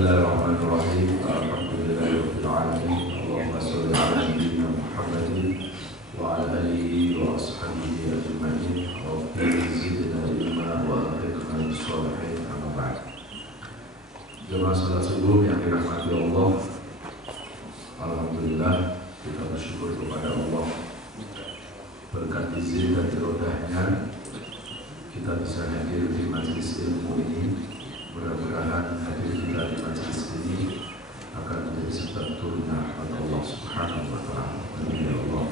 Bismillahirrahmanirrahim. Alhamdulillahirabbil alamin. Allahumma shalli ala nabiyyina Muhammadin wa ala alihi wa ashabihi ajma'in. Rabbi zidna ilma wa alhiqna bis-shalihin. Amma ba'd. Jemaah salat subuh yang dirahmati Allah. Alhamdulillah, kita bersyukur kepada Allah. Berkat izin dan irodahnya kita bisa hadir di majelis ilmu ini. Mudah-mudahan hadir kita di majelis ini akan menjadi sebab turunnya rahmat Allah Subhanahu wa Ta'ala. Amin ya Allah.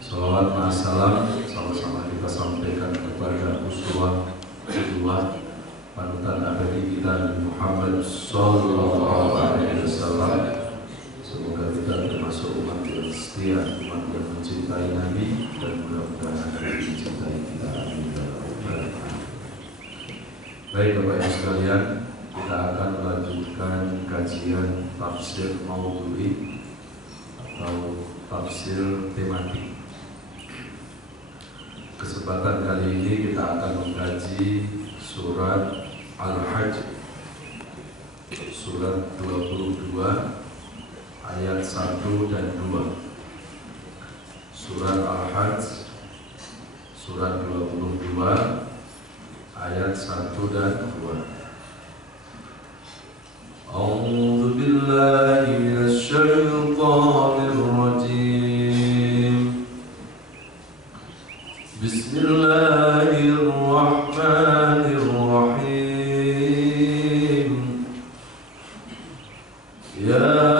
Salawat ma'assalam sama-sama kita sampaikan kepada uswah kedua panutan abadi kita Nabi Muhammad sallallahu alaihi wasallam. Semoga kita termasuk umat yang setia, umat yang mencintai Nabi, dan mudah-mudahan Nabi mencintai kita. Amin ya rabbal alamin. Baik Bapak Ibu sekalian, kita akan melanjutkan kajian tafsir maudhu'i atau tafsir tematik. Kesempatan kali ini kita akan mengkaji surat Al-Hajj, surat 22 ayat 1 dan 2. Surat Al-Hajj surat 22 ayat 1 dan 2. A'udzu billahi minasyaitonir rajim. Bismillahirrahmanirrahim. Ya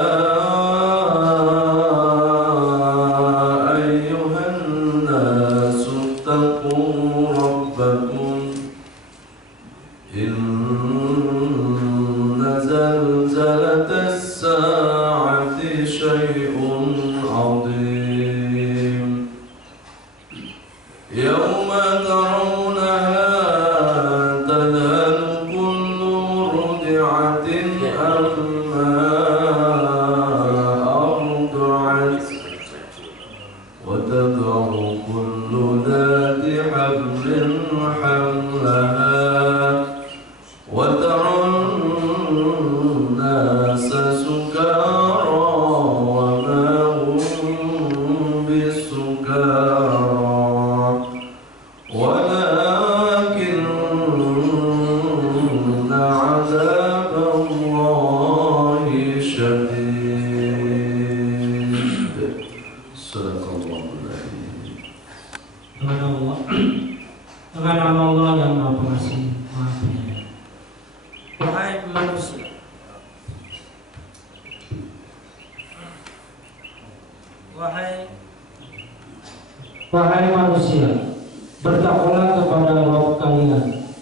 Wahai manusia, bertakwalah kepada Rabb kalian.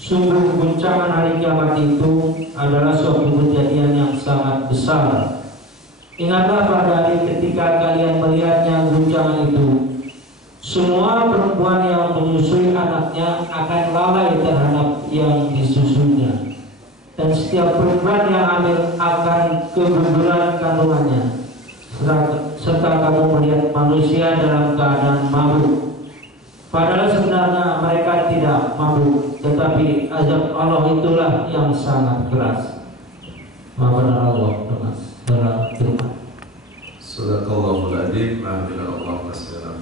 Sungguh guncangan hari kiamat itu adalah suatu kejadian yang sangat besar. Ingatlah pada hari ketika kalian melihatnya guncangan itu. Semua perempuan yang menyusui anaknya akan lalai terhadap yang disusuinya, dan setiap perempuan yang hamil akan keguguran kandungannya. Serta kamu melihat manusia dalam keadaan mabuk, padahal sebenarnya mereka tidak mabuk, tetapi azab Allah itulah yang sangat keras. Maha Allah dengan segala firman. Sadaqallahul adzim. Allah wassalam.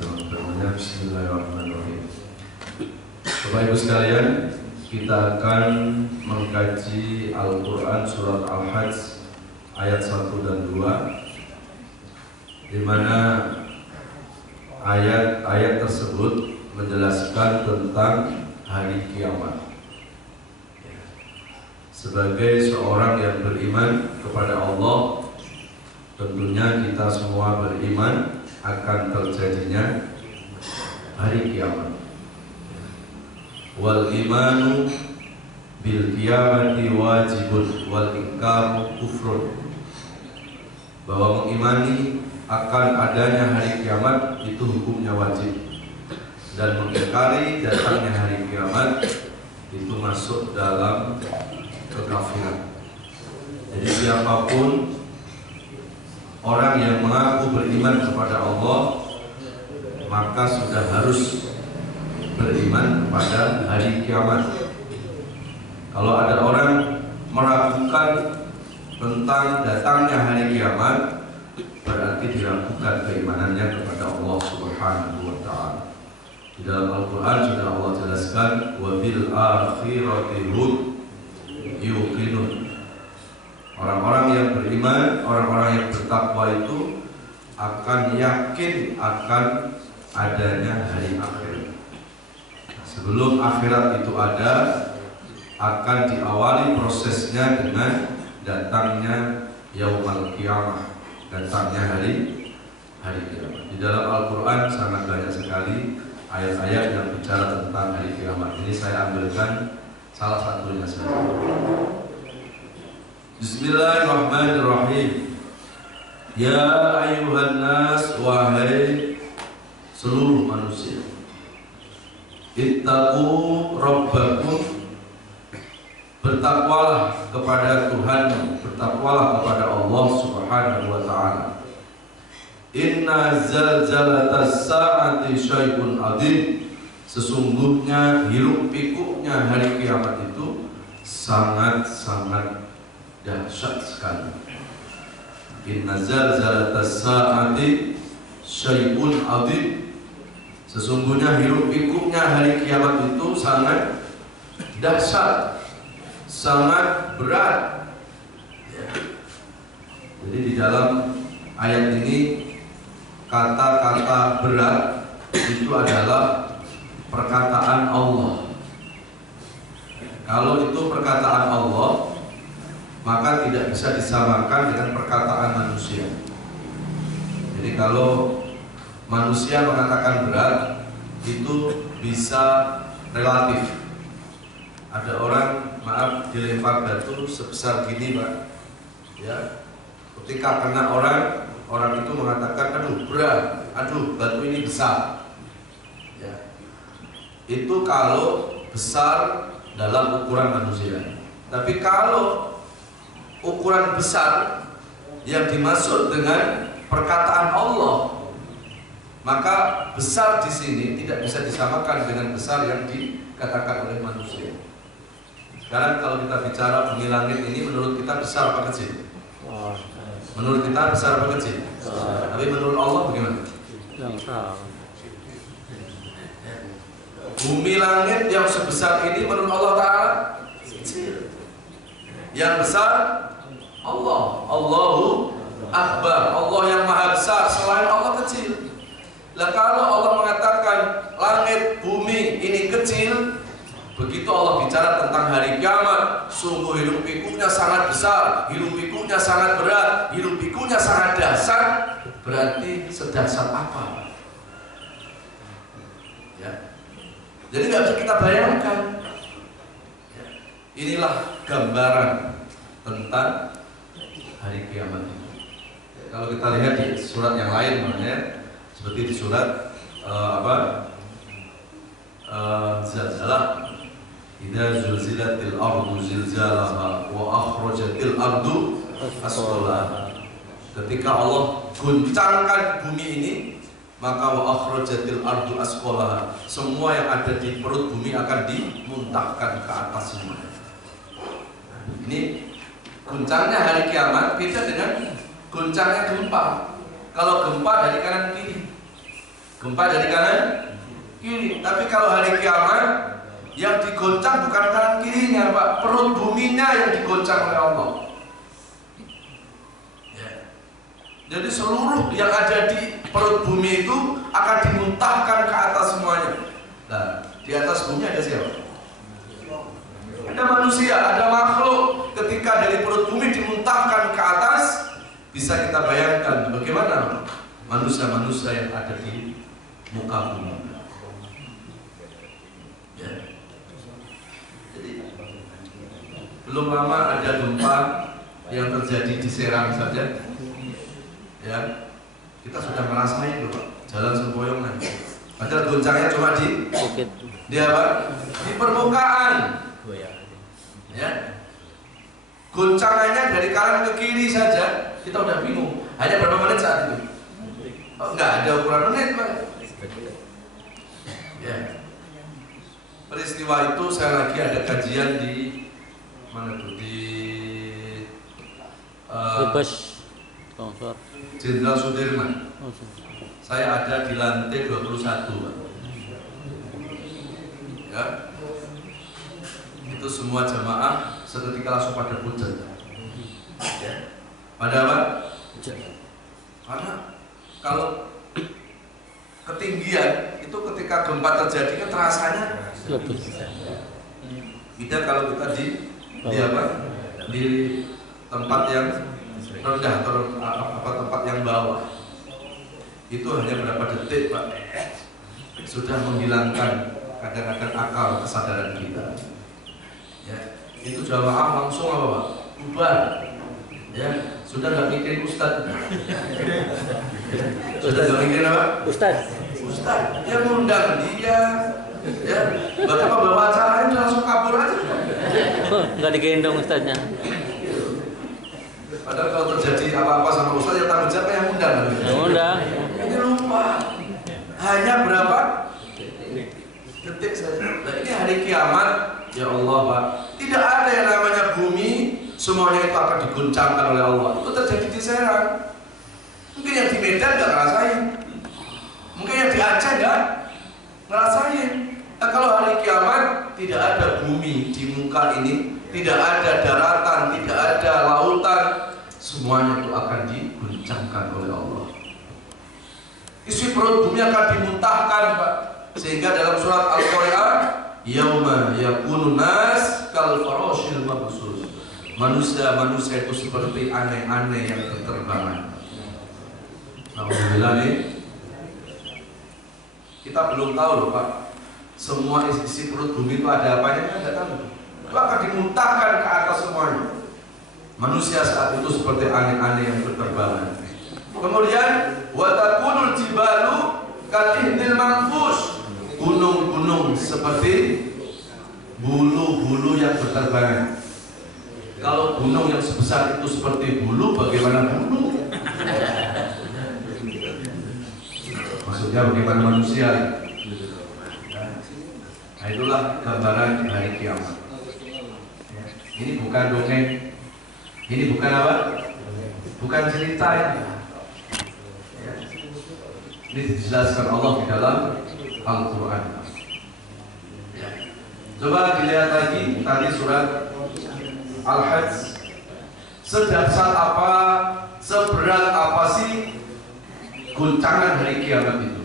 Bismillahirrahmanirrahim. Bapak Ibu sekalian, kita akan mengkaji Al-Quran surat Al-Hajj ayat 1 dan 2, di mana ayat-ayat tersebut menjelaskan tentang hari kiamat. Sebagai seorang yang beriman kepada Allah, tentunya kita semua beriman akan terjadinya hari kiamat. Wal imanu bil qiyamati wajibun wal inkaru kufrun. Bahwa mengimani akan adanya hari kiamat itu hukumnya wajib, dan mengingkari datangnya hari kiamat itu masuk dalam kekafiran. Jadi siapapun orang yang mengaku beriman kepada Allah, maka sudah harus beriman kepada hari kiamat. Kalau ada orang meragukan tentang datangnya hari kiamat, berarti diragukan keimanannya kepada Allah Subhanahu wa Ta'ala. Di dalam Al-Quran sudah Allah jelaskan, wa bil akhirati hum yuqinun. Orang-orang yang beriman, orang-orang yang bertakwa itu akan yakin akan adanya hari akhir. Sebelum akhirat itu ada, akan diawali prosesnya dengan datangnya yaumul qiyamah, datangnya hari kiamat. Di dalam Al-Quran sangat banyak sekali ayat-ayat yang bicara tentang hari kiamat. Ini saya ambilkan salah satunya saja. Bismillahirrahmanirrahim. Ya ayyuhan nas, wahai seluruh manusia, ittaqu rabbakum, bertakwalah kepada Tuhan, bertakwalah kepada Allah Subhanahu wa Ta'ala. Inna zalzalatas sa'ati syai'un adzim, sesungguhnya hiruk pikuknya hari kiamat itu sangat-sangat dahsyat sekali. Inna zalzalatas sa'ati syai'un adzim, sesungguhnya hiruk pikuknya hari kiamat itu sangat dahsyat, sangat berat. Jadi di dalam ayat ini kata-kata berat itu adalah perkataan Allah. Kalau itu perkataan Allah, maka tidak bisa disamakan dengan perkataan manusia. Jadi kalau manusia mengatakan berat, itu bisa relatif. Ada orang, maaf, dilempar batu sebesar gini, Pak, ya, ketika kena orang itu mengatakan, aduh berat, aduh batu ini besar, ya. Itu kalau besar dalam ukuran manusia. Tapi kalau ukuran besar yang dimaksud dengan perkataan Allah, maka besar di sini tidak bisa disamakan dengan besar yang dikatakan oleh manusia. Sekarang kalau kita bicara bumi langit ini, menurut kita besar apa kecil? Menurut kita besar apa kecil? Tapi menurut Allah bagaimana? Bumi langit yang sebesar ini menurut Allah Ta'ala kecil. Yang besar Allah, Allahu Akbar, Allah yang maha besar, selain Allah kecil. Lah kalau Allah mengatakan langit bumi ini kecil, begitu Allah bicara tentang hari kiamat, sungguh hiruk pikuknya sangat besar, hiruk pikuknya sangat berat, hiruk pikuknya sangat dahsyat. Berarti sedahsyat apa? Ya. Jadi nggak bisa kita bayangkan. Ya. Inilah gambaran tentang hari kiamat. Kalau kita lihat di surat yang lain, makanya seperti di surat Zalzalah, idza zulzilatil ardu zilzalaha wa akhrajatil ardu asqalaha. Ketika Allah guncangkan bumi ini, maka wa akhrajatil ardu asqalaha, semua yang ada di perut bumi akan dimuntahkan ke atas semua. Ini guncangnya hari kiamat beda dengan guncangnya gempa. Kalau gempa dari kanan kiri, gempa dari kanan kiri. Tapi kalau hari kiamat, yang digoncang bukan kanan kirinya, Pak, perut buminya yang digoncang oleh Allah. Ya. Jadi seluruh yang ada di perut bumi itu akan dimuntahkan ke atas semuanya. Nah, di atas bumi ada siapa? Ada manusia, ada makhluk. Ketika dari perut bumi dimuntahkan ke atas, bisa kita bayangkan bagaimana manusia-manusia yang ada di muka bumi. Ya. Jadi belum lama ada gempa yang terjadi di Serang saja. Ya, kita sudah merasain loh, Pak, jalan sempoyongan. Padahal goncangnya cuma di apa? Di permukaan. Ya. Goncangannya dari kanan ke kiri saja kita udah bingung. Hanya berapa menit saat itu? Oh, enggak ada ukuran menit, Pak. Ya. Peristiwa itu saya lagi ada kajian di mana tuh, di Bebas sponsor. Jenderal Sudirman. Saya ada di lantai 21, Pak. Ya. Itu semua jamaah seketika langsung pada pucat. Ya. Pada apa? Karena kalau ketinggian itu ketika gempa terjadi kan terasanya Lebih. beda kalau kita di apa? Di tempat yang rendah atau tempat yang bawah. Itu hanya berapa detik, Pak, sudah menghilangkan kadang-kadang akal kesadaran kita. Ya, itu jamaah langsung apa, Pak? Bubar. Ya, sudah nggak mikirin ustadz. Sudah nggak mikirin apa? Ustaz. Ustadz, dia ngundang dia. Ya, bahkan pembawa acaranya langsung kabur aja. Nggak digendong ustaznya. Padahal kalau terjadi apa-apa sama ustadz, yang tanggung jawab yang undang. Ya udah. Ini lupa. Hanya berapa detik saja. Nah, ini hari kiamat, ya Allah, Pak. Tidak ada yang namanya bumi semuanya itu akan diguncangkan oleh Allah. Itu terjadi di Serang. Mungkin yang di Medan nggak ngerasain. Mungkin yang di Aceh nggak ngerasain. Nah, kalau hari kiamat tidak ada bumi di muka ini, tidak ada daratan, tidak ada lautan, semuanya itu akan diguncangkan oleh Allah. Isi perut bumi akan dimuntahkan, Pak. Sehingga dalam surat Al-Qari'ah, yauma yakunun nas kal farashil mabsus. Manusia itu seperti aneh-aneh yang berterbangan. Alhamdulillah nih. Kita belum tahu loh, Pak. Semua isi perut bumi itu ada apanya, kita nggak tahu. Itu akan dimuntahkan ke atas semuanya. Manusia saat itu seperti aneh-aneh yang berterbangan. Kemudian watakunul jibalu kalihdil manfus. Gunung-gunung seperti bulu-bulu yang berterbangan. Kalau gunung yang sebesar itu seperti bulu, bagaimana bulu? Maksudnya bagaimana manusia? Nah, itulah gambaran hari kiamat. Ini bukan dongeng. Ini bukan apa? Bukan cerita ya. Ini dijelaskan Allah di dalam Al-Quran. Coba dilihat lagi tadi surat Al-Hajj. Sedahsyat apa, seberat apa sih guncangan hari kiamat itu?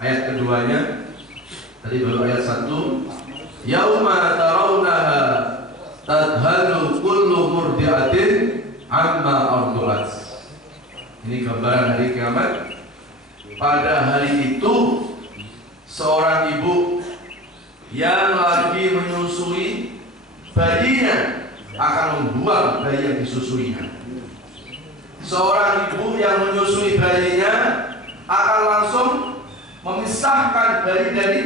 Ayat keduanya tadi baru ayat 1. Yauma tarawunaha tadhalu kullu murdi'atin amma arda'at. Ini gambaran hari kiamat. Pada hari itu seorang ibu yang lagi menyusui bayinya akan membuang bayi yang disusuinya. Seorang ibu yang menyusui bayinya akan langsung memisahkan bayi dari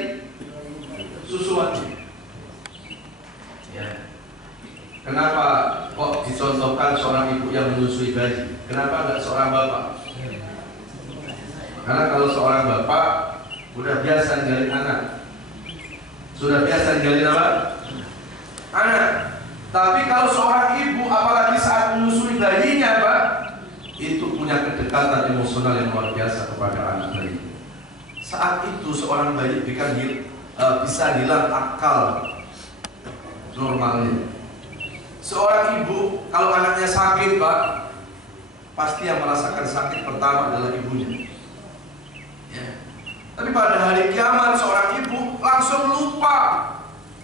susuannya. Ya. Kenapa kok dicontohkan seorang ibu yang menyusui bayi? Kenapa enggak seorang bapak? Karena kalau seorang bapak sudah biasa ninggalin anak, sudah biasa ninggalin apa? Anak. Tapi kalau seorang ibu, apalagi saat menyusui bayinya, Pak, itu punya kedekatan emosional yang luar biasa kepada anak bayi. Saat itu seorang bayi bisa hilang akal normalnya. Seorang ibu kalau anaknya sakit, Pak, pasti yang merasakan sakit pertama adalah ibunya. Ya. Tapi pada hari kiamat seorang ibu langsung lupa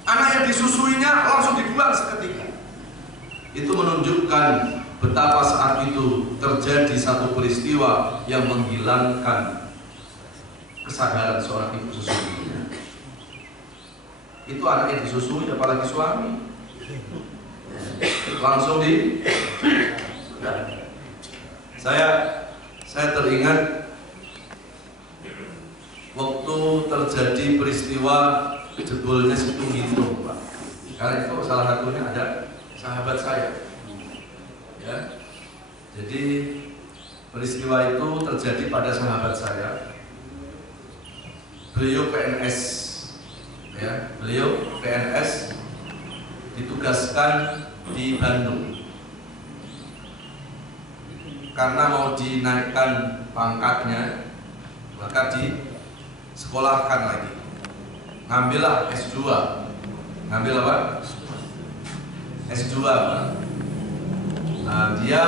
anak yang disusuinya, langsung dibuang seketika. Itu menunjukkan betapa saat itu terjadi satu peristiwa yang menghilangkan kesadaran seorang ibu sesungguhnya. Itu anak yang disusui, apalagi suami, langsung di. Saya teringat waktu terjadi peristiwa jebolnya Situng Gintung, Pak. Karena itu salah satunya ada sahabat saya. Ya. Jadi peristiwa itu terjadi pada sahabat saya. Beliau PNS, ya, beliau PNS ditugaskan di Bandung. karena mau dinaikkan pangkatnya, maka disekolahkan lagi. Ngambillah S2. Ngambil apa? S2. Nah, dia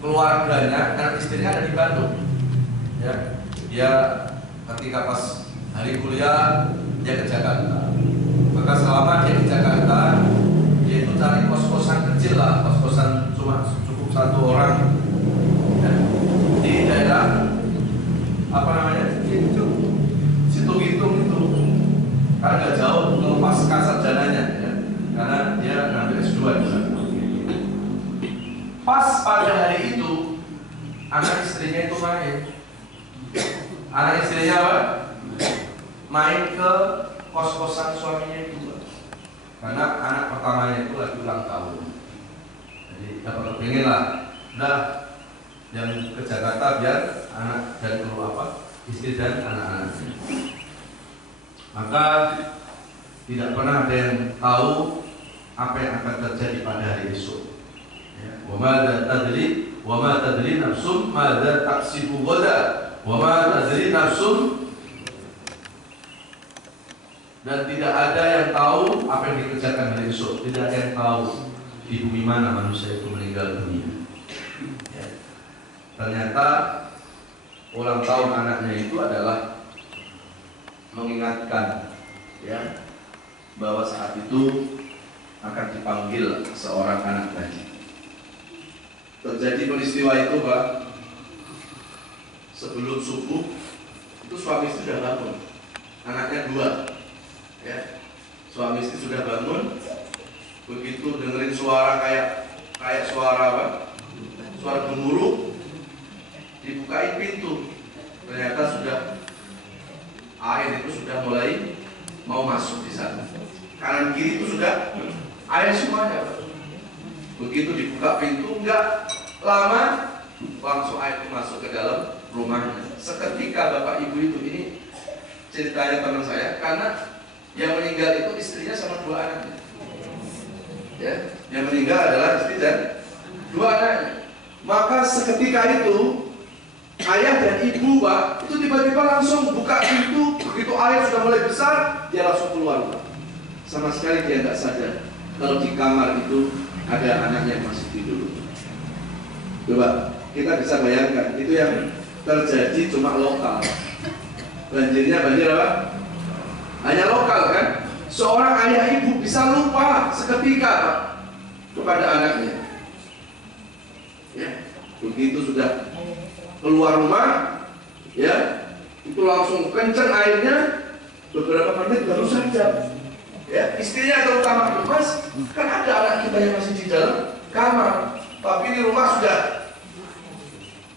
keluarganya dan istrinya ada di Bandung. Ya, dia ketika pas hari kuliah dia ke Jakarta. Maka selama dia di Jakarta, dia itu cari kos-kosan kecil lah, kos-kosan cuma cukup satu orang ya, di daerah apa namanya? Situ Gintung itu, karena nggak jauh ke pasca sarjananya ya, karena dia ngambil S2 di sana. Pas pada hari itu, anak istrinya itu main. Anak istrinya apa? Main ke kos-kosan suaminya itu, karena anak pertamanya itu lagi ulang tahun. Jadi dapat kepingin lah, udah yang ke Jakarta biar anak dan istri dan anak-anaknya. Maka tidak pernah ada yang tahu apa yang akan terjadi pada hari esok. Wa ma tadri nafsun madza taksibu ghadan, wa ma tadri nafsun. Dan tidak ada yang tahu apa yang dikerjakan hari esok. Tidak ada yang tahu di bumi mana manusia itu meninggal dunia. Ya. Ternyata ulang tahun anaknya itu adalah mengingatkan ya bahwa saat itu akan dipanggil seorang anak tadi. Terjadi peristiwa itu, Pak. Sebelum subuh itu suami istri sudah bangun. Anaknya 2. Ya, suami istri sudah bangun. Begitu dengerin suara kayak suara apa? Suara gemuruh, dibukain pintu. Ternyata sudah air itu sudah mulai mau masuk di sana. Kanan kiri itu sudah air semuanya. Begitu dibuka pintu, enggak lama langsung air itu masuk ke dalam rumahnya. Seketika bapak ibu itu, ini ceritanya teman saya, karena yang meninggal itu istrinya sama 2 anaknya. Ya, yang meninggal adalah istri dan 2 anaknya. Maka seketika itu ayah dan ibu, Pak, itu tiba-tiba langsung buka pintu. Begitu air sudah mulai besar, dia langsung keluar, Pak. Sama sekali dia tidak sadar kalau di kamar itu ada anaknya yang masih tidur. Coba kita bisa bayangkan, itu yang terjadi cuma lokal. Banjirnya banjir apa? Hanya lokal kan? Seorang ayah ibu bisa lupa seketika, Pak, kepada anaknya. Ya, begitu sudah keluar rumah, ya, itu langsung kenceng airnya. Beberapa menit baru saja, ya, istrinya terutama, Mas, kan ada anak kita yang masih di dalam kamar, tapi di rumah sudah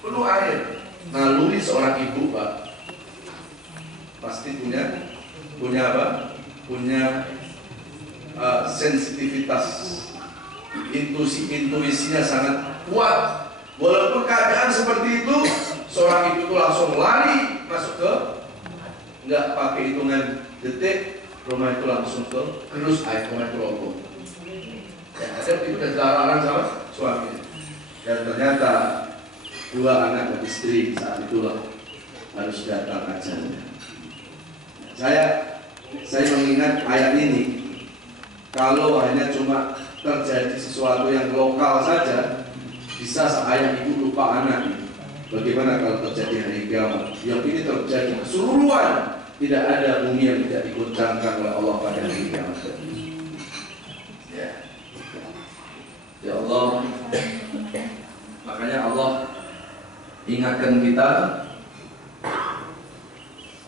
penuh air. Naluri seorang ibu, Pak, pasti punya apa? Punya sensitivitas, intuisinya sangat kuat. Walaupun keadaan seperti itu, seorang ibu itu langsung lari masuk ke, nggak pakai hitungan detik, rumah itu langsung ke gerus air, rumah itu roboh. Ya, ada itu dan dilarang sama suaminya. Dan ternyata 2 anak dan istri saat itulah harus datang ajalnya. Saya mengingat ayat ini, kalau hanya cuma terjadi sesuatu yang lokal saja, bisa ayah ibu lupa anaknya. Bagaimana kalau terjadi hari kiamat? Yang ini terjadi keseluruhan, tidak ada bumi yang tidak diguncangkan oleh Allah pada hari kiamat. Ya, ya Allah, makanya Allah ingatkan kita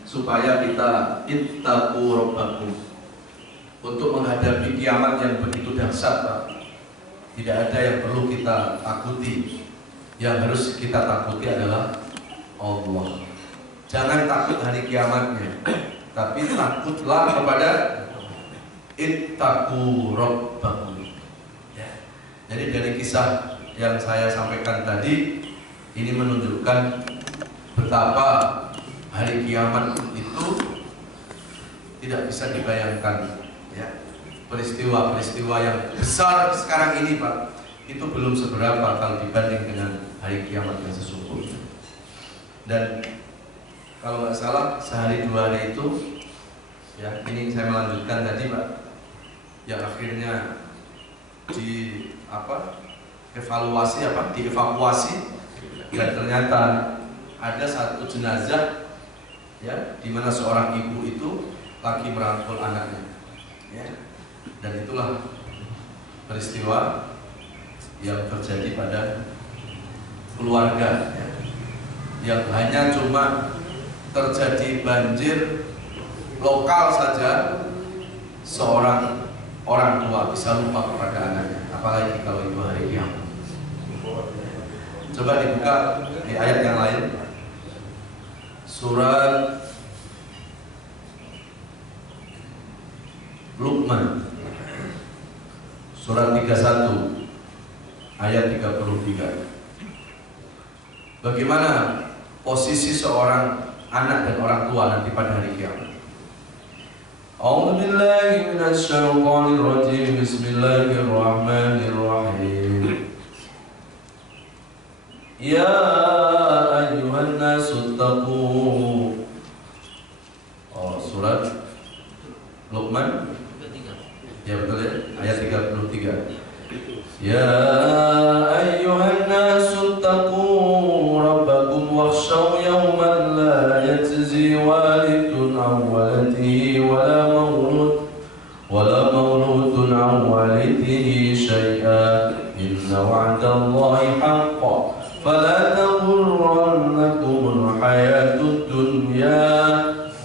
supaya kita ittaqu rabbakum, untuk menghadapi kiamat yang begitu dahsyat, Pak. Tidak ada yang perlu kita takuti. Yang harus kita takuti adalah Allah. Jangan takut hari kiamatnya, tapi takutlah kepada ittaqu rabbakum. Ya. Jadi dari kisah yang saya sampaikan tadi, ini menunjukkan betapa hari kiamat itu tidak bisa dibayangkan, ya. Peristiwa-peristiwa yang besar sekarang ini, Pak, itu belum seberapa kalau dibanding dengan hari kiamat yang sesungguhnya. Dan kalau nggak salah sehari dua hari itu, ya ini saya melanjutkan tadi Pak, yang akhirnya dievakuasi dan ternyata ada satu jenazah, ya, di mana seorang ibu itu lagi merangkul anaknya, ya, dan itulah peristiwa yang terjadi pada keluarga, ya, yang hanya cuma terjadi banjir lokal saja, seorang orang tua bisa lupa kepada anaknya, apalagi kalau itu hari kiamat. Coba dibuka di ayat yang lain, surat Luqman, surat 31 ayat 33. Bagaimana posisi seorang anak dan orang tua nanti pada hari kiamat? A'udzu billahi minasy syaithanir rajim. Bismillahirrahmanirrahim. Ya ayyuhan nasu taqu. Surat Luqman. Ya betul ya, ayat 33. Ya ayyuhan nasu taqu rabbakum wakhshaw yawman la yajzi walidun an waladihi wala mawludun an walidihi syai'an inna wa'dallahi haqqan fala taghurrannakumul hayatud dunya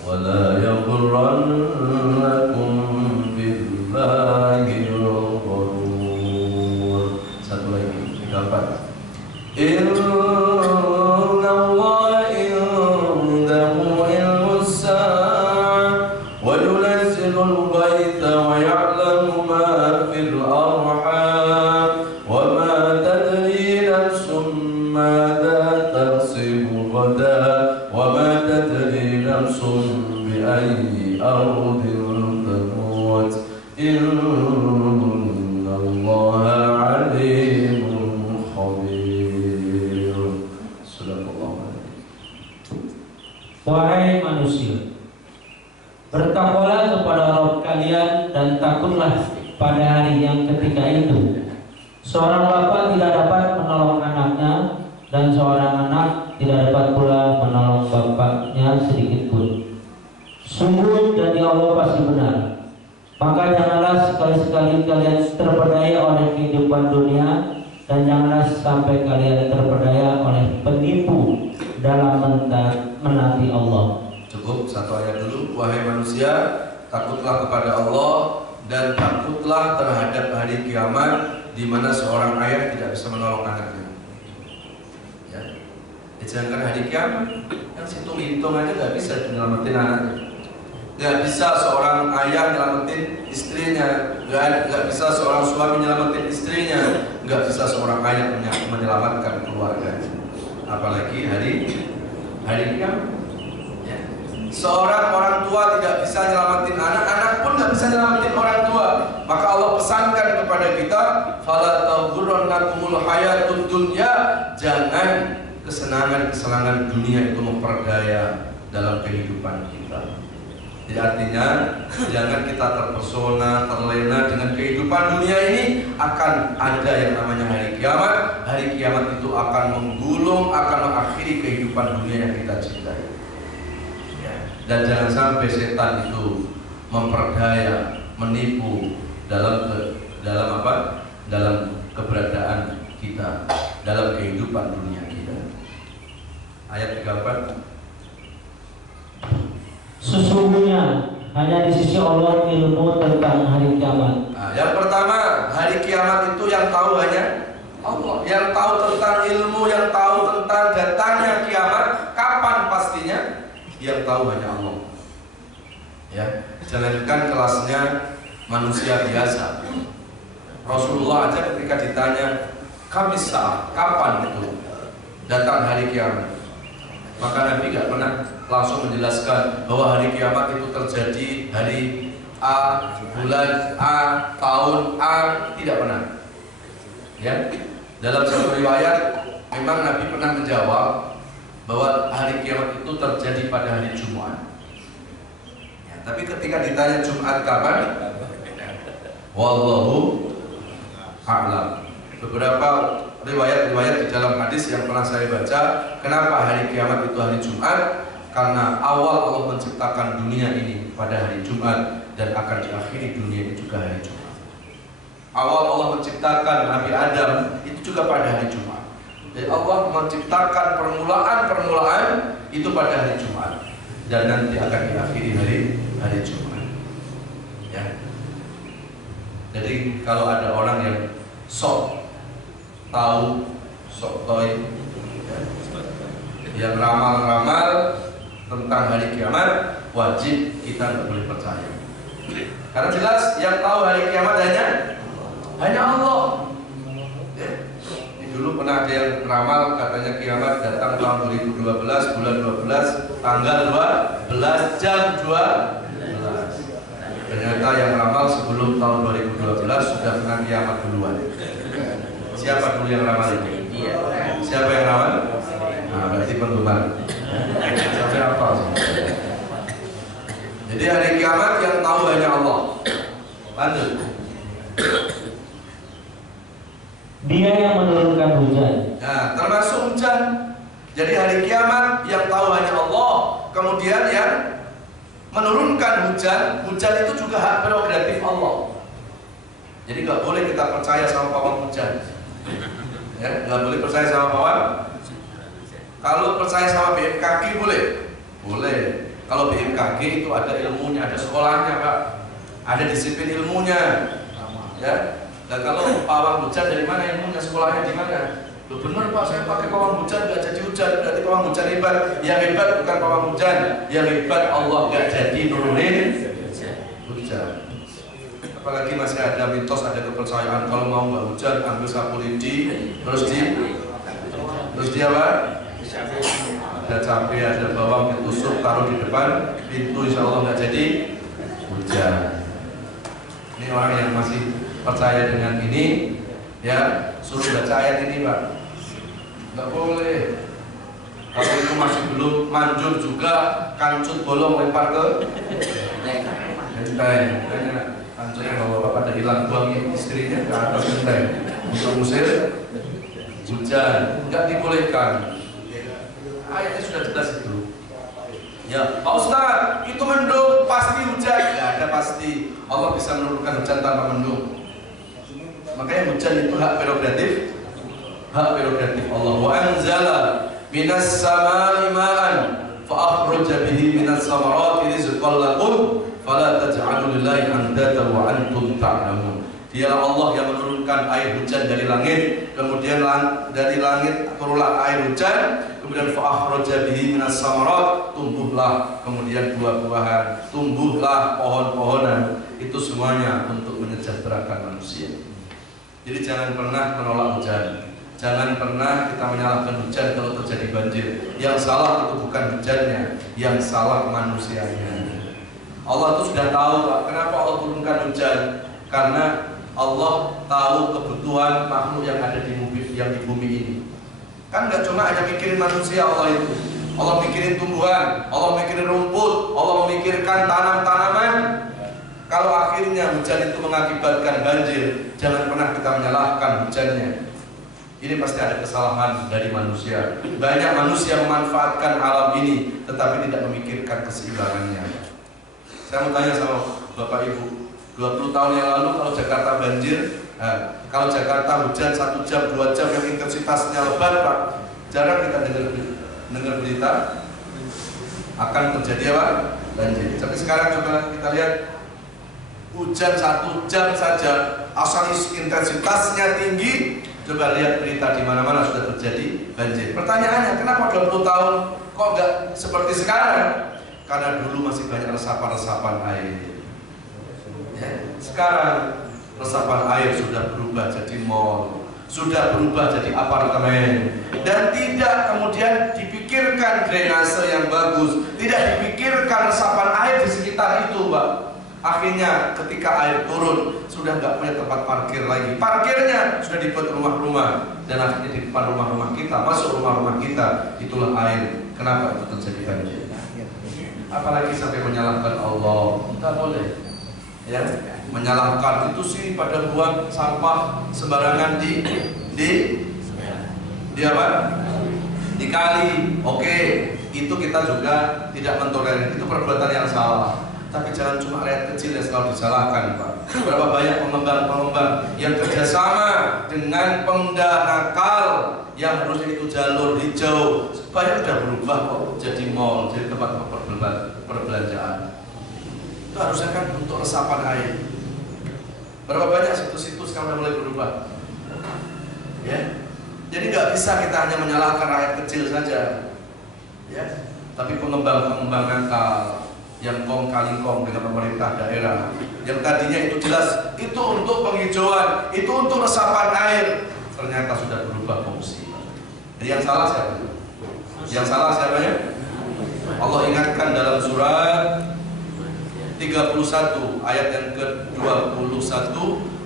wala yaghurrannakum billahi al-ghurur. Satu lagi, 34. Inna Allah indahu ilmus sa'ah wa yunazzilul ghaitha wa ya'lamu ma fil arham wa ma tadri nafsun madza taksibu ghadan wa ma tadri nafsun bi ayyi ardin tamut inna Allaha 'alimun khabir. Wahai manusia, bertakwalah kepada Rabb kalian dan takutlah pada hari yang ketika itu seorang bapa tidak dapat menolong anaknya dan seorang anak tidak dapat pula menolong bapaknya sedikit pun. Sungguh janji Allah pasti benar. Maka janganlah sekali-sekali kalian terpedaya oleh kehidupan dunia, dan janganlah sampai kalian terpedaya oleh penipu dalam menanti Allah. Cukup satu ayat dulu. Wahai manusia, takutlah kepada Allah dan takutlah terhadap hari kiamat di mana seorang ayah tidak bisa menolong anaknya. Ya, jangan hari kiamat yang hitung-hitung aja nggak bisa menyelamatin anaknya. Nggak bisa seorang ayah nyelamatin istrinya, nggak bisa seorang suami nyelamatin istrinya, nggak bisa seorang ayah menyelamatkan keluarganya. Apalagi hari kiamat. Ya. Seorang orang tua tidak bisa nyelamatin anak, anak pun nggak bisa nyelamatin orang tua. Maka Allah pesankan kepada kita, fala taghurrannakumul hayatud dunya, jangan kesenangan dunia itu memperdaya dalam kehidupan kita. Jadi artinya jangan kita terpesona, terlena dengan kehidupan dunia ini. Akan ada yang namanya hari kiamat. Hari kiamat itu akan menggulung, akan mengakhiri kehidupan dunia yang kita cintai. Ya. Dan jangan sampai setan itu memperdaya, menipu dalam keberadaan kita, dalam kehidupan dunia kita. Ayat 34. Sesungguhnya hanya di sisi Allah ilmu tentang hari kiamat. Nah, yang pertama, hari kiamat itu yang tahu hanya Allah. Yang tahu tentang ilmu, yang tahu tentang datangnya kiamat, kapan pastinya, yang tahu hanya Allah. Ya, jangankan kelasnya manusia biasa. Rasulullah aja ketika ditanya, "Kamisa, kapan itu datang hari kiamat?" Maka Nabi gak pernah langsung menjelaskan bahwa hari kiamat itu terjadi hari A, bulan A, tahun A, tidak pernah. Ya, dalam satu riwayat memang Nabi pernah menjawab bahwa hari kiamat itu terjadi pada hari Jumat. Ya, tapi ketika ditanya Jumat kapan, wallahu a'lam. Beberapa riwayat-riwayat di dalam hadis yang pernah saya baca, kenapa hari kiamat itu hari Jumat? Karena awal Allah menciptakan dunia ini pada hari Jumat dan akan diakhiri dunia ini juga hari Jumat. Awal Allah menciptakan Nabi Adam itu juga pada hari Jumat. Jadi Allah menciptakan permulaan itu pada hari Jumat dan nanti akan diakhiri hari Jumat. Ya. Jadi kalau ada orang yang sok tahu, sok toy, ya, yang ramal-ramal tentang hari kiamat, wajib kita nggak boleh percaya. Karena jelas yang tahu hari kiamat hanya Allah. Ya. Dulu pernah ada yang ramal katanya kiamat datang tahun 2012 bulan 12 tanggal 12 jam 12. Ternyata yang ramal sebelum tahun 2012 sudah kena kiamat duluan. Siapa dulu yang ramal itu? Siapa yang ramal? Nah, berarti pentuhan. Sampai apa? Jadi hari kiamat yang tahu hanya Allah. Lanjut. Dia yang menurunkan hujan. Nah, termasuk hujan. Jadi hari kiamat yang tahu hanya Allah. Kemudian yang menurunkan hujan. Hujan itu juga hak prerogatif Allah. Jadi nggak boleh kita percaya sama pawang hujan. Ya, nggak boleh percaya sama pawang. Kalau percaya sama BMKG boleh. Boleh. Kalau BMKG itu ada ilmunya, ada sekolahnya, Pak. Ada disiplin ilmunya. Ya. Dan kalau pawang hujan dari mana ilmunya, sekolahnya di mana? Loh bener Pak, saya pakai pawang hujan nggak jadi hujan, berarti pawang hujan hebat. Yang hebat bukan pawang hujan, yang hebat Allah nggak jadi nurunin hujan. Apalagi masih ada mitos, ada kepercayaan kalau mau nggak hujan ambil sapu lidi, terus dia apa? Ada cabai, ada bawang ditusuk, taruh di depan pintu, insya Allah nggak jadi hujan. Ini orang yang masih percaya dengan ini, ya suruh baca ayat ini Pak. Nggak boleh. Kalau itu masih belum manjur juga, kancut bolong lempar ke genteng. Kancutnya bawa bapak dari hilang buang istrinya ke atas genteng untuk musir hujan. Nggak dibolehkan. Ayatnya sudah jelas itu. Ya, Pak Ustaz, itu mendung pasti hujan. Nggak ada pasti. Allah bisa menurunkan hujan tanpa mendung. Makanya hujan itu hak prerogatif Allah. Wa anzala minas samaa'i ma'an fa akhraja bihi minas samarati rizqan lakum fala taj'alu lillahi andada wa antum ta'lamun. Dialah Allah yang menurunkan air hujan dari langit, kemudian dari langit turunlah air hujan, kemudian fa akhraja bihi minas samarat, tumbuhlah kemudian buah-buahan, tumbuhlah pohon-pohonan. Itu semuanya untuk menyejahterakan manusia. Jadi jangan pernah menolak hujan. Jangan pernah kita menyalahkan hujan kalau terjadi banjir. Yang salah itu bukan hujannya, yang salah manusianya. Allah itu sudah tahu Pak, kenapa Allah turunkan hujan? Karena Allah tahu kebutuhan makhluk yang ada di bumi ini. Kan nggak cuma hanya mikirin manusia Allah itu. Allah mikirin tumbuhan, Allah mikirin rumput, Allah memikirkan tanam-tanaman. Kalau akhirnya hujan itu mengakibatkan banjir, jangan pernah kita menyalahkan hujannya. Ini pasti ada kesalahan dari manusia. Banyak manusia memanfaatkan alam ini, tetapi tidak memikirkan keseimbangannya. Saya mau tanya sama Bapak Ibu, 20 tahun yang lalu kalau Jakarta banjir, kalau Jakarta hujan 1 jam, 2 jam yang intensitasnya lebat Pak, jarang kita dengar berita akan terjadi apa? Banjir. Tapi sekarang coba kita lihat hujan 1 jam saja, asal intensitasnya tinggi, coba lihat berita di mana-mana sudah terjadi banjir. Pertanyaannya, kenapa 20 tahun kok nggak seperti sekarang? Karena dulu masih banyak resapan-resapan air. Ya, sekarang resapan air sudah berubah jadi mall, sudah berubah jadi apartemen, dan tidak kemudian dipikirkan drainase yang bagus, tidak dipikirkan resapan air di sekitar itu, Pak. Akhirnya ketika air turun sudah nggak punya tempat parkir lagi. Parkirnya sudah dibuat rumah-rumah dan akhirnya di depan rumah-rumah kita, masuk rumah-rumah kita, itulah air. Kenapa itu terjadi banjir? Apalagi sampai menyalahkan Allah, nggak boleh. Ya, menyalahkan itu sih pada buang sampah sembarangan di apa? Di kali. Oke, itu kita juga tidak mentolerir. Itu perbuatan yang salah. Tapi jangan cuma rakyat kecil yang selalu disalahkan, Pak. Berapa banyak pengembang-pengembang yang kerjasama dengan Pemda nakal yang harusnya itu jalur hijau, supaya sudah berubah kok jadi mall, jadi tempat perbelanjaan. Itu harusnya kan untuk resapan air. Berapa banyak situs-situs yang mulai berubah, ya. Jadi nggak bisa kita hanya menyalahkan rakyat kecil saja, ya. Tapi pengembang-pengembang nakal yang kong kali kong dengan pemerintah daerah, yang tadinya itu jelas itu untuk penghijauan, itu untuk resapan air, ternyata sudah berubah fungsi. Jadi yang salah siapa? Yang salah siapa ya? Allah ingatkan dalam surat 31 ayat yang ke-21,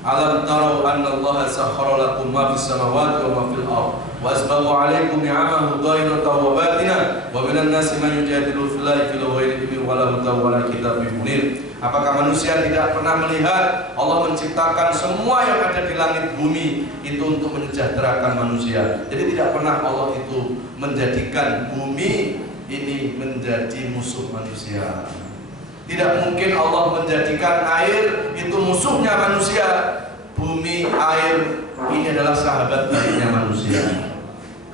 alam tarau annallaha sakhkhara lakum ma fis samawati wa ma fil ardh wa asbagha 'alaikum ni'amahu dhahiratan wa batinah wa minan nasi man yujadilu fillahi fil ghairi ilmin wa la hudan wa la kitabin munir. Apakah manusia tidak pernah melihat Allah menciptakan semua yang ada di langit bumi itu untuk menyejahterakan manusia. Jadi tidak pernah Allah itu menjadikan bumi ini menjadi musuh manusia. Tidak mungkin Allah menjadikan air itu musuhnya manusia. Bumi, air ini adalah sahabat baiknya manusia.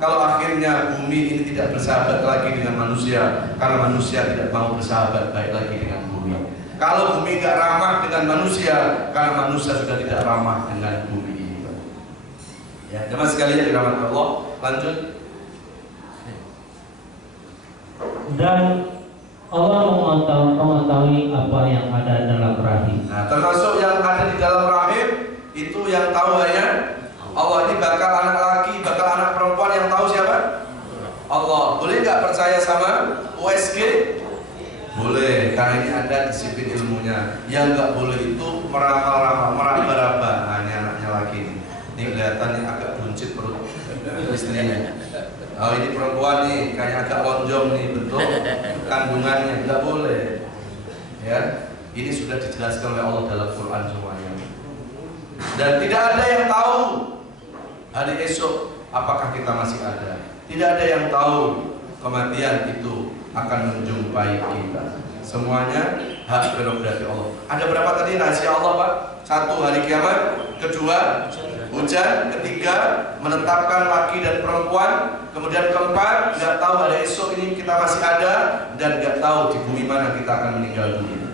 Kalau akhirnya bumi ini tidak bersahabat lagi dengan manusia, karena manusia tidak mau bersahabat baik lagi dengan bumi. Kalau bumi tidak ramah dengan manusia, karena manusia sudah tidak ramah dengan bumi ini. Ya, jemaah sekalian dirahmati Allah. Lanjut. Dan Allah mengetahui apa yang ada dalam rahim. Nah, termasuk yang ada di dalam rahim itu yang tahu hanya Allah. Ini bakal anak laki, bakal anak perempuan, yang tahu siapa? Allah. Boleh nggak percaya sama USG? Boleh, karena ini ada disiplin ilmunya. Yang nggak boleh itu meramal-ramal, meraba-raba. Nah, ini anaknya laki nih. Ini kelihatannya agak buncit perut istrinya. Oh, ini perempuan nih, kayak agak lonjong nih, betul kandungannya, nggak boleh. Ya, ini sudah dijelaskan oleh Allah dalam Quran semuanya. Dan tidak ada yang tahu hari esok apakah kita masih ada. Tidak ada yang tahu kematian itu akan menjumpai kita. Semuanya hak prerogatif Allah. Ada berapa tadi rahasia Allah, Pak? 1, hari kiamat. 2, hujan. 3, menetapkan laki dan perempuan. Kemudian 4, nggak tahu hari esok ini kita masih ada, dan nggak tahu di bumi mana kita akan meninggal dunia.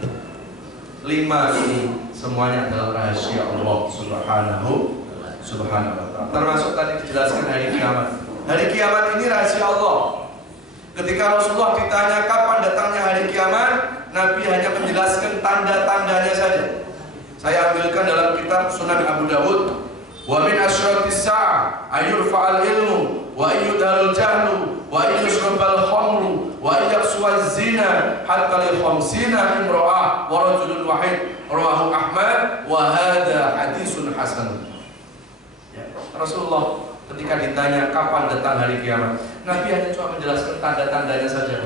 5 ini semuanya adalah rahasia Allah Subhanahu wa ta'ala. Termasuk tadi dijelaskan hari kiamat. Hari kiamat ini rahasia Allah. Ketika Rasulullah ditanya kapan datangnya hari kiamat, Nabi hanya menjelaskan tanda-tandanya saja. Saya ambilkan dalam kitab Sunan Abu Dawud. Wa min asyratis sa'ah ayurfa'al ilmu wa ayyudhalul jahlu wa ayyushrabal khamru wa ayyaksuwaz zina hatta li khamsina imra'ah wa rajulun wahid rawahu Ahmad wa hadha hadisun hasan. Ya, Rasulullah ketika ditanya kapan datang hari kiamat, Nabi hanya cuma menjelaskan tanda-tandanya saja.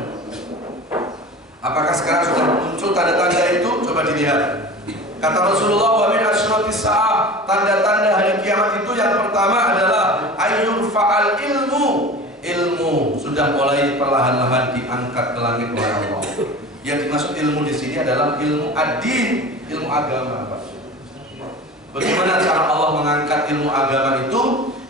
Apakah sekarang sudah muncul tanda-tanda itu? Coba dilihat. Kata Rasulullah, wa min asyratis sa'ah, tanda-tanda hari kiamat itu yang pertama adalah ayyurfa'al ilmu. Ilmu sudah mulai perlahan-lahan diangkat ke langit oleh Allah. Yang dimaksud ilmu di sini adalah ilmu ad-din, ilmu agama, Pak. Bagaimana cara Allah mengangkat ilmu agama itu?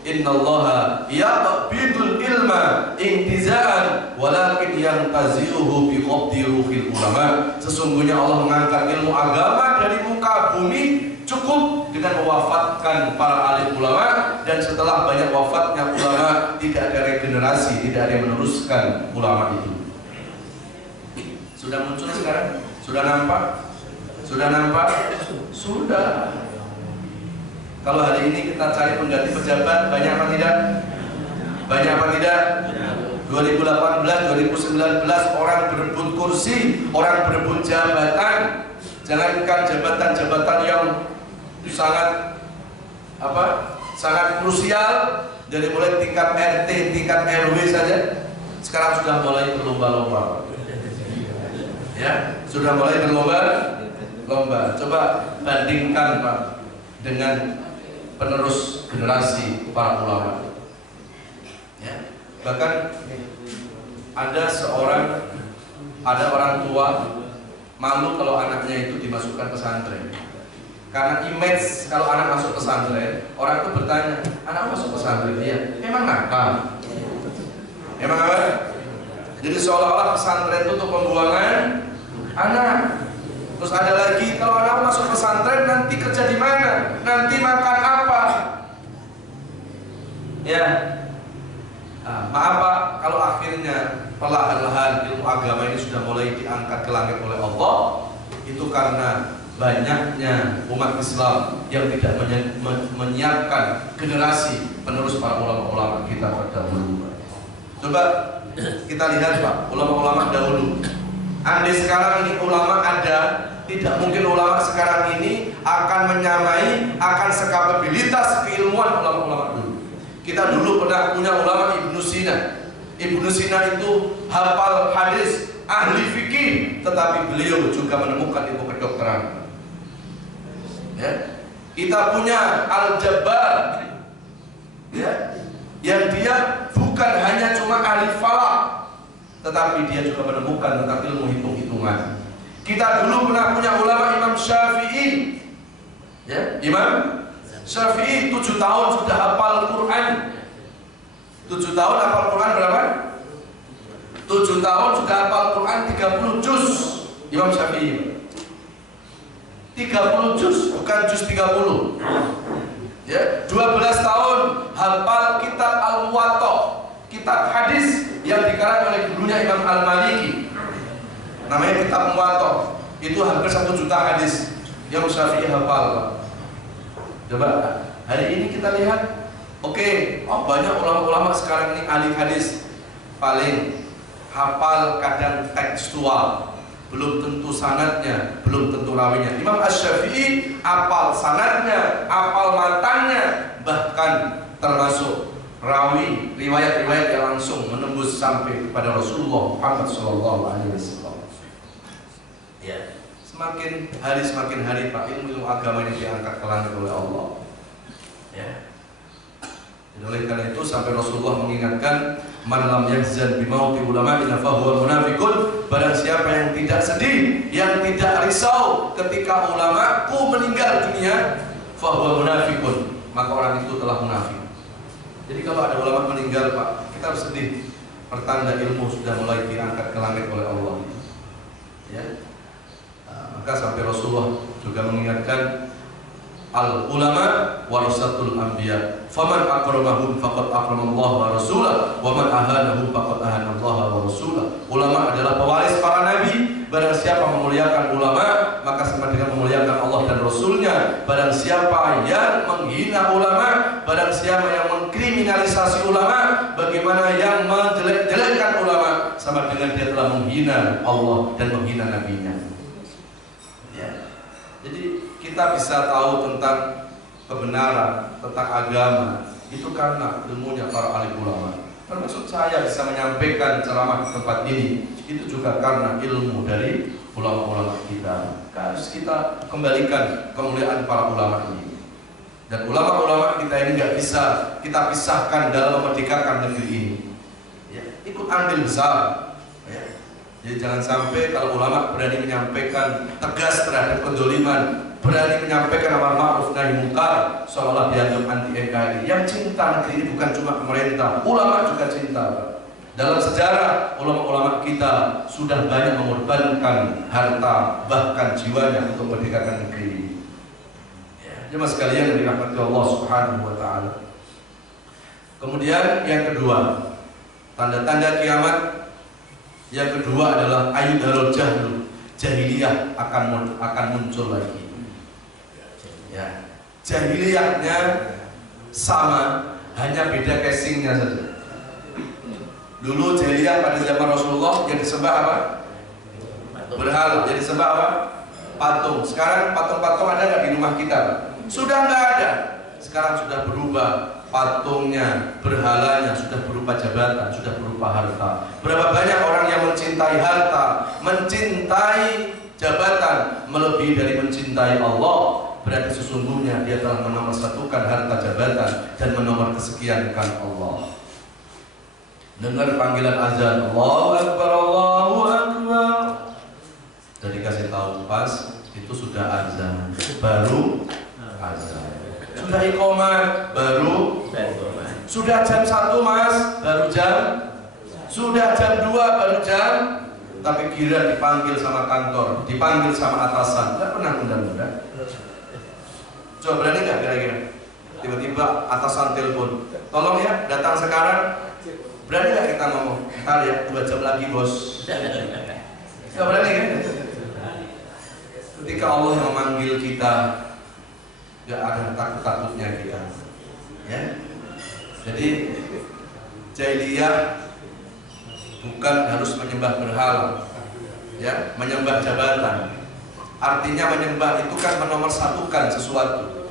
Innallaha yaqbidul ilma intiza'an walakin yantazi'uhu bi qabdi ruhil ulama. Sesungguhnya Allah mengangkat ilmu agama dari muka bumi cukup dengan mewafatkan para alim ulama, dan setelah banyak wafatnya ulama tidak ada regenerasi, tidak ada yang meneruskan ulama itu. Sudah muncul sekarang? Sudah nampak? Sudah nampak? Sudah. Kalau hari ini kita cari pengganti pejabat, banyak apa tidak? Banyak apa tidak? 2018, 2019 orang berebut kursi, orang berebut jabatan. Jangankan jabatan-jabatan yang sangat sangat krusial, dari mulai tingkat RT, tingkat RW saja sekarang sudah mulai berlomba-lomba. Ya, sudah mulai berlomba-lomba. Coba bandingkan Pak dengan penerus generasi para ulama. Ya, bahkan ada orang tua malu kalau anaknya itu dimasukkan pesantren. Karena image kalau anak masuk pesantren, orang itu bertanya, anak masuk pesantren? Iya. Emang nakal? Emang apa? Jadi seolah-olah pesantren itu untuk pembuangan anak. Terus ada lagi, kalau anak masuk pesantren nanti kerja di mana? Nanti makan apa? Ya, maaf Pak, kalau akhirnya perlahan-lahan ilmu agama ini sudah mulai diangkat ke langit oleh Allah, itu karena banyaknya umat Islam yang tidak menyiapkan generasi penerus para ulama-ulama kita terdahulu. Coba kita lihat Pak, ulama-ulama dahulu. Andai sekarang ini ulama ada, tidak mungkin ulama sekarang ini akan menyamai, akan sekapabilitas keilmuan ulama-ulama dulu. Kita dulu pernah punya ulama Ibnu Sina. Ibnu Sina itu hafal hadis, ahli fikih, tetapi beliau juga menemukan ilmu kedokteran. Ya. Kita punya Al-Jabbar, ya, yang dia bukan hanya cuma ahli falak, tetapi dia juga menemukan tentang ilmu hitung-hitungan. Kita dulu pernah punya ulama Imam Syafi'i, ya, Imam Syafi'i 7 tahun sudah hafal Quran. 7 tahun hafal Quran berapa? 7 tahun sudah hafal Quran 30 juz. Imam Syafi'i 30 juz, bukan juz 30. Ya, 12 tahun hafal kitab Al-Muwatta, kitab hadis yang dikarang oleh gurunya Imam Al-Maliki. Namanya kitab Muwatta. Itu hampir 1 juta hadis yang Syafi'i hafal. Coba hari ini kita lihat, banyak ulama-ulama sekarang ini ahli hadis, paling hafal kadang tekstual, belum tentu sanadnya, belum tentu rawinya. Imam Asy-Syafi'i hafal sanadnya, hafal matannya, bahkan termasuk rawi, riwayat-riwayat yang langsung menembus sampai kepada Rasulullah Muhammad SAW. Ya, semakin hari Pak, ilmu agama ini diangkat ke langit oleh Allah. Ya. Dan oleh karena itu sampai Rasulullah mengingatkan, man lam yahzan bi mauti ulama'ina fa huwa munafiqun. Barang siapa yang tidak sedih, yang tidak risau ketika ulamaku meninggal dunia, fa huwa munafiqun, maka orang itu telah munafik. Jadi kalau ada ulama meninggal Pak, kita harus sedih, pertanda ilmu sudah mulai diangkat ke langit oleh Allah. Ya. Maka sampai Rasulullah juga mengingatkan, al ulama warasatul anbiya, faman akramahum faqad akramallahu wa rasulah, wa man ahanahum faqad ahanallaha wa rasulah. Ulama adalah pewaris para nabi. Barang siapa memuliakan ulama, maka sama dengan memuliakan Allah dan Rasulnya. Barang siapa yang menghina ulama, barang siapa yang mengkriminalisasi ulama, bagaimana yang menjelek-jelekkan ulama, sama dengan dia telah menghina Allah dan menghina nabinya. Ya. Jadi kita bisa tahu tentang kebenaran, tentang agama itu karena ilmunya para alim ulama. Termasuk saya bisa menyampaikan ceramah di tempat ini, itu juga karena ilmu dari ulama-ulama kita. Harus kita kembalikan kemuliaan para ulama ini. Dan ulama-ulama kita ini nggak bisa kita pisahkan dalam memerdekakan negeri ini. Ya, ikut andil besar. Ya. Jadi jangan sampai kalau ulama berani menyampaikan tegas terhadap kezaliman, berani menyampaikan amar ma'ruf nahi munkar, seolah dianggap anti NKRI. Yang cinta negeri ini bukan cuma pemerintah, ulama juga cinta. Dalam sejarah ulama-ulama kita sudah banyak mengorbankan harta bahkan jiwanya untuk merdekakan negeri ini. Jemaah sekalian yang dirahmati Allah Subhanahu wa taala. Kemudian yang kedua, tanda-tanda kiamat yang kedua adalah ayyudarul jahlu, jahiliyah akan muncul lagi. Ya, jahiliyahnya sama, hanya beda casingnya saja. Dulu jahiliyah pada zaman Rasulullah yang disembah apa? Berhala. Jadi disembah apa? patung. Sekarang patung-patung ada nggak di rumah kita, Pak? Sudah nggak ada. Sekarang sudah berubah. Patungnya, berhalanya sudah berupa jabatan, sudah berupa harta. Berapa banyak orang yang mencintai harta, mencintai jabatan melebihi dari mencintai Allah. Berarti sesungguhnya dia telah menomorsatukan harta jabatan dan menomorkesekiankan Allah. Dengar panggilan azan, Allahu Akbar, Allahu Akbar. Sudah dikasih tahu pas itu sudah azan, baru azan. Sudah iqamah, baru. Sudah jam 1 Mas, baru jam. Sudah jam 2 baru jam. Tapi kira dipanggil sama kantor, dipanggil sama atasan, nggak pernah undang-undang. Coba berani nggak kira-kira? Tiba-tiba atasan telepon, tolong ya datang sekarang. Berani nggak kita ngomong? Ntar ya 2 jam lagi bos. Nggak berani kan? Ketika Allah yang memanggil kita, nggak ada takut-takutnya kita. Ya. Jadi jahiliyah bukan harus menyembah berhala, ya, menyembah jabatan. Artinya menyembah itu kan menomorsatukan sesuatu.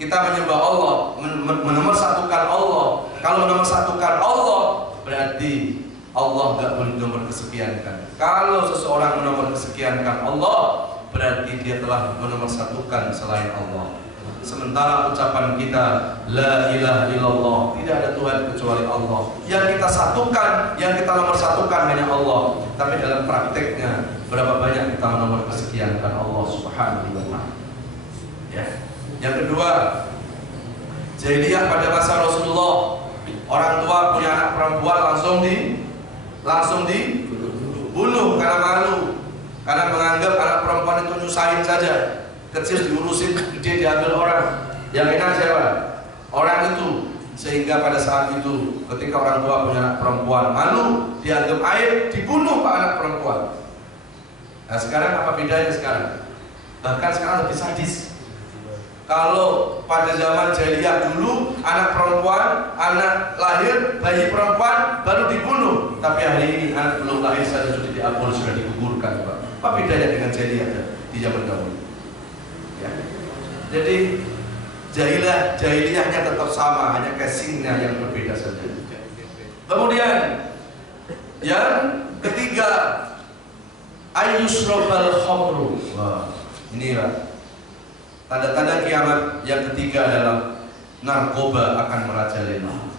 Kita menyembah Allah, menomorsatukan Allah. Kalau menomorsatukan Allah, berarti Allah nggak boleh nomor kesekiankan. Kalau seseorang menomor kesekiankan Allah, berarti dia telah menomorsatukan selain Allah. Sementara ucapan kita la ilaha illallah, tidak ada Tuhan kecuali Allah. Yang kita satukan, yang kita nomor satukan hanya Allah. Tapi dalam prakteknya berapa banyak kita menomor kesekiankan Allah Subhanahu wa ta'ala. Ya. Yang kedua, jahiliyah pada masa Rasulullah, orang tua punya anak perempuan langsung dibunuh karena malu, karena menganggap anak perempuan itu nyusahin saja. Kecil diurusin, gede diambil orang. Yang enak siapa? Orang itu. Sehingga pada saat itu ketika orang tua punya anak perempuan malu, dianggap aib, dibunuh pak anak perempuan. Nah sekarang apa bedanya sekarang? Bahkan sekarang lebih sadis. Kalau pada zaman jahiliyah dulu anak perempuan, anak lahir, bayi perempuan baru dibunuh. Tapi hari ini anak belum lahir saja sudah diaborsi, sudah digugurkan pak. Apa bedanya dengan jahiliyah di zaman dahulu? Ya. Jadi jahiliyahnya tetap sama, hanya casingnya yang berbeda saja. Kemudian yang ketiga, ayyusrobal khamru. Wah, ini ya tanda-tanda kiamat. Yang ketiga adalah narkoba akan merajalela.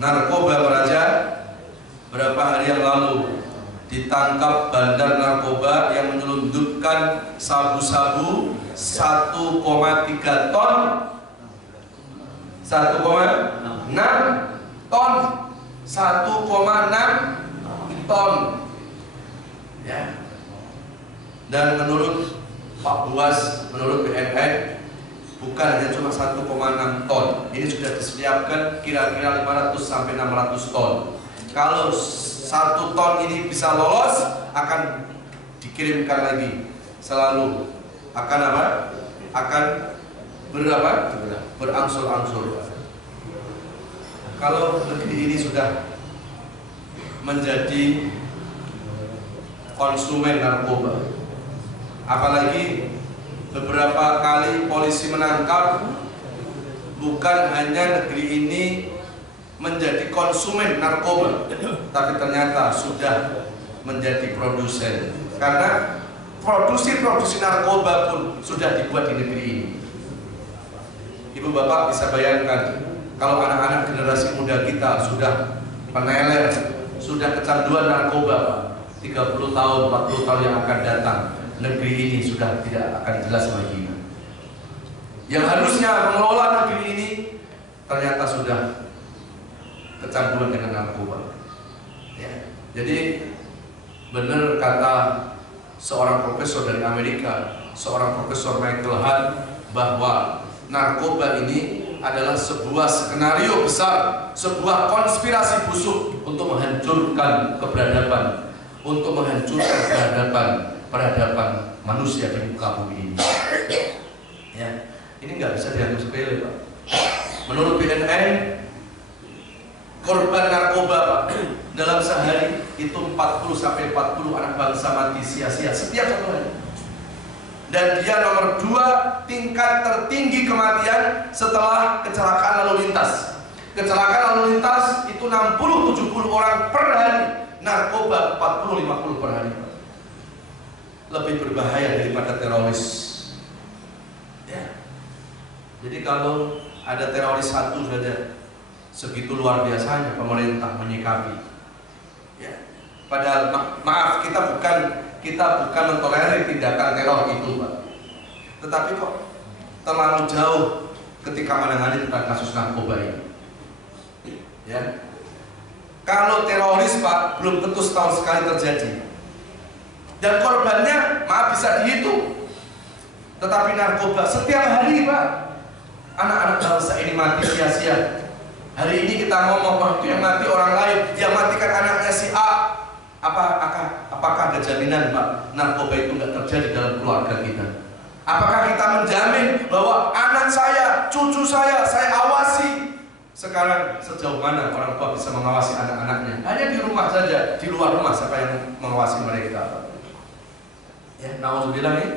Narkoba meraja. Berapa hari yang lalu ditangkap bandar narkoba yang menyelundupkan sabu-sabu 1,3 ton, 1,6 ton, 1,6 ton, ya. Dan menurut Pak Buas, menurut BNN, bukan hanya cuma 1,6 ton. Ini sudah disiapkan kira-kira 500 sampai 600 ton. Kalau 1 ton ini bisa lolos, akan dikirimkan lagi. Selalu akan apa? Akan berapa? Berangsur-angsur. Kalau negeri ini sudah menjadi konsumen narkoba, apalagi beberapa kali polisi menangkap, bukan hanya negeri ini menjadi konsumen narkoba, tapi ternyata sudah menjadi produsen. Karena produksi narkoba pun sudah dibuat di negeri ini. Ibu bapak bisa bayangkan, kalau anak-anak generasi muda kita sudah peneler, sudah kecanduan narkoba, Pak, 30 tahun, 40 tahun yang akan datang, negeri ini sudah tidak akan jelas lagi. Yang harusnya mengelola negeri ini ternyata sudah kecanduan dengan narkoba. Ya. Jadi benar kata seorang profesor dari Amerika, seorang profesor Michael Hart, bahwa narkoba ini adalah sebuah skenario besar, sebuah konspirasi busuk untuk menghancurkan keberadaban, untuk menghancurkan peradaban manusia di muka bumi ini. Ya, ini nggak bisa dianggap sepele, Pak. Menurut BNN, korban narkoba, Pak, dalam sehari itu 40 sampai 40 anak bangsa mati sia-sia setiap 1 hari. dan dia nomor 2 tingkat tertinggi kematian setelah kecelakaan lalu lintas. Kecelakaan lalu lintas itu 60-70 orang per hari, narkoba 40-50 per hari. Lebih berbahaya daripada teroris. Ya. Jadi kalau ada teroris satu saja, segitu luar biasanya pemerintah menyikapi. Ya. Padahal maaf, kita bukan mentolerir tindakan teror itu, Pak. Tetapi kok terlalu jauh ketika menangani tentang kasus narkoba ini. Ya. Kalau teroris, Pak, belum tentu setahun sekali terjadi. Dan korbannya maaf bisa dihitung. Tetapi narkoba setiap hari, Pak, anak-anak bangsa ini mati sia-sia. Hari ini kita ngomong waktu yang mati orang lain, yang matikan anaknya si A. Apakah ada jaminan, Pak, narkoba itu nggak terjadi dalam keluarga kita? Apakah kita menjamin bahwa anak saya, cucu saya awasi? Sekarang sejauh mana orang tua bisa mengawasi anak-anaknya? Hanya di rumah saja, di luar rumah siapa yang mengawasi mereka, Pak? Ya, nauzubillah nih.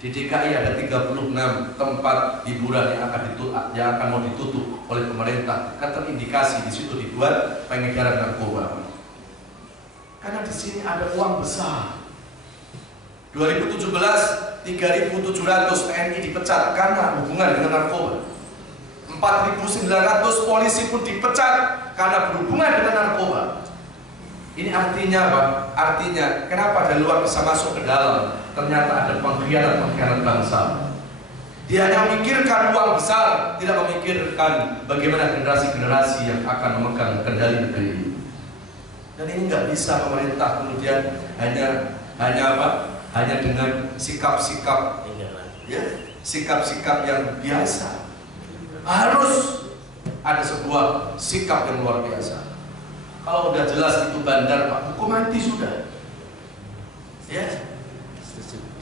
Di DKI ada 36 tempat hiburan yang akan mau ditutup oleh pemerintah. Kan terindikasi di situ dibuat pengedaran narkoba. Karena di sini ada uang besar. 2017 3.700 TNI dipecat karena hubungan dengan narkoba. 4.900 polisi pun dipecat karena berhubungan dengan narkoba. Ini artinya apa? Artinya kenapa dari luar bisa masuk ke dalam? Ternyata ada pengkhianat bangsa. Dia hanya memikirkan uang besar, tidak memikirkan bagaimana generasi-generasi yang akan memegang kendali negeri ini. Dan ini nggak bisa pemerintah kemudian hanya apa? Hanya dengan sikap-sikap, ya, sikap-sikap yang biasa. Harus ada sebuah sikap yang luar biasa. Kalau udah jelas itu bandar, Pak, hukum mati sudah. Ya,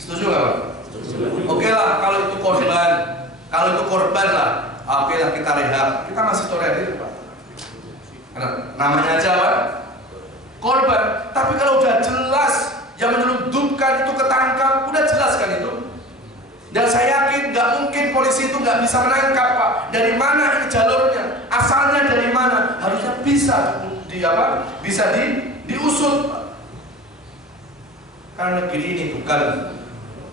setuju nggak, Pak? Oke lah, kalau itu korban lah, oke lah kita rehab, kita masih tolerir, Pak. Karena namanya aja, Pak, korban. Tapi kalau udah jelas yang menyelundupkan itu ketangkap, udah jelas kan itu. Dan saya yakin nggak mungkin polisi itu nggak bisa menangkap, Pak. Dari mana ini jalurnya? Asalnya dari mana? Harusnya bisa diusut, Pak. Karena negeri ini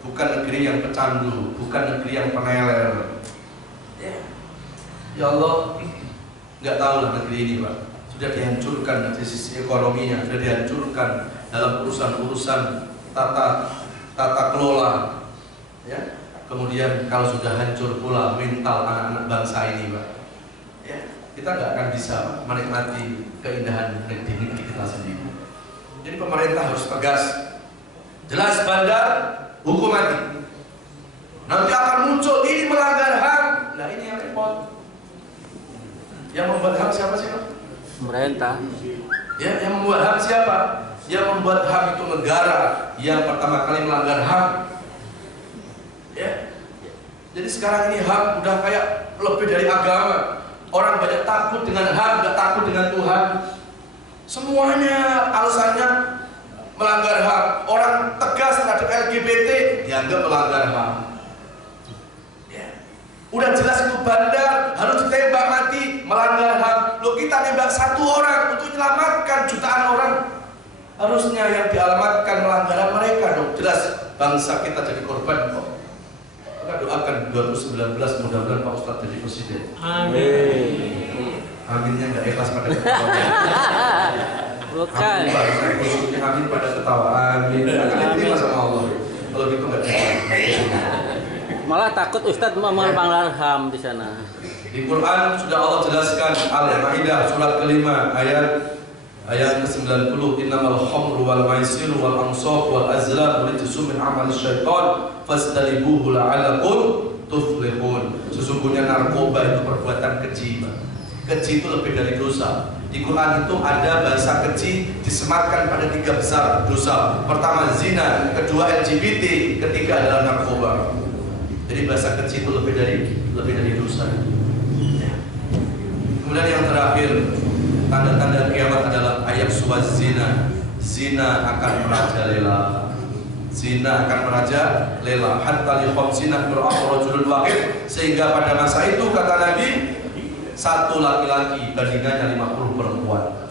bukan negeri yang pecandu, bukan negeri yang peneler. Ya Allah, nggak tahu lah negeri ini, Pak. Sudah dihancurkan dari sisi ekonominya, sudah dihancurkan dalam urusan-urusan tata kelola. Ya. Kemudian kalau sudah hancur pula mental anak-anak bangsa ini, Pak, ya, kita nggak akan bisa menikmati keindahan negeri kita sendiri. Jadi pemerintah harus tegas, jelas bandar, hukum mati. Nanti akan muncul ini melanggar HAM. Nah ini yang repot. Yang membuat HAM siapa sih, Pak? Pemerintah. Ya, yang membuat HAM siapa? Yang membuat HAM itu negara yang pertama kali melanggar HAM. Ya. Jadi sekarang ini HAM udah kayak lebih dari agama. Orang banyak takut dengan HAM, nggak takut dengan Tuhan. Semuanya alasannya melanggar HAM. Orang tegas terhadap LGBT dianggap melanggar HAM. Ya. Udah jelas itu bandar harus ditembak mati, melanggar HAM. Loh, kita tembak satu orang untuk menyelamatkan jutaan orang. Harusnya yang dialamatkan melanggaran mereka dong. Jelas bangsa kita jadi korban kok. Kita doakan 2019 mudah-mudahan Pak Ustadz jadi presiden. Amin. Aminnya nggak ikhlas pada ketawa. Bukan. Amin pada ketawa. Amin. Akan diterima sama Allah. Kalau gitu nggak diterima. Malah takut Ustadz mau melanggar HAM di sana. Di Quran sudah Allah jelaskan, Al-Maidah surat kelima ayat ke-90, innamal khamru wal maisiru wal ansab wal azlam rijsun min amali syaitan fastalibuhu la'allakum tuflihun. Sesungguhnya narkoba itu perbuatan keji, Pak. Keji itu lebih dari dosa. Di Quran itu ada bahasa keji disematkan pada 3 besar dosa. Pertama zina, kedua LGBT, ketiga adalah narkoba. Jadi bahasa keji itu lebih dari dosa. Kemudian yang terakhir, tanda-tanda kiamat adalah ayat suwaz zina. Zina akan merajalela. zina akan merajalela hatta li khamsina rajulun wahid, sehingga pada masa itu kata Nabi satu laki-laki bandingannya 50 perempuan.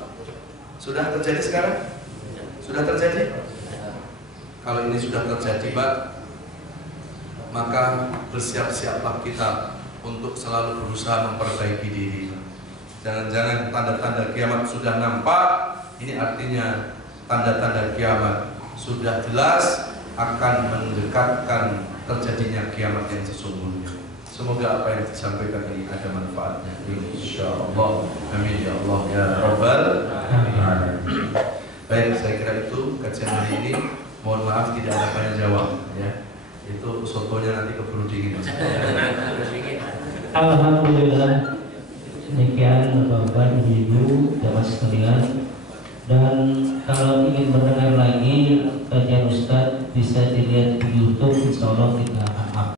Sudah terjadi sekarang? Sudah terjadi? Kalau ini sudah terjadi, Pak, maka bersiap-siaplah kita untuk selalu berusaha memperbaiki diri. Jangan-jangan tanda-tanda kiamat sudah nampak, ini artinya tanda-tanda kiamat sudah jelas akan mendekatkan terjadinya kiamat yang sesungguhnya. Semoga apa yang disampaikan ini ada manfaatnya, insyaallah. Amin ya Allah ya Rabbal alamin. Baik, saya kira itu kajian hari ini. Mohon maaf tidak ada tanya jawab ya. Itu sotonya nanti keburu dingin. Alhamdulillah. Demikian Bapak Ibu jamaah sekalian. Dan kalau ingin mendengar lagi kajian Ustadz bisa dilihat di YouTube, insya Allah kita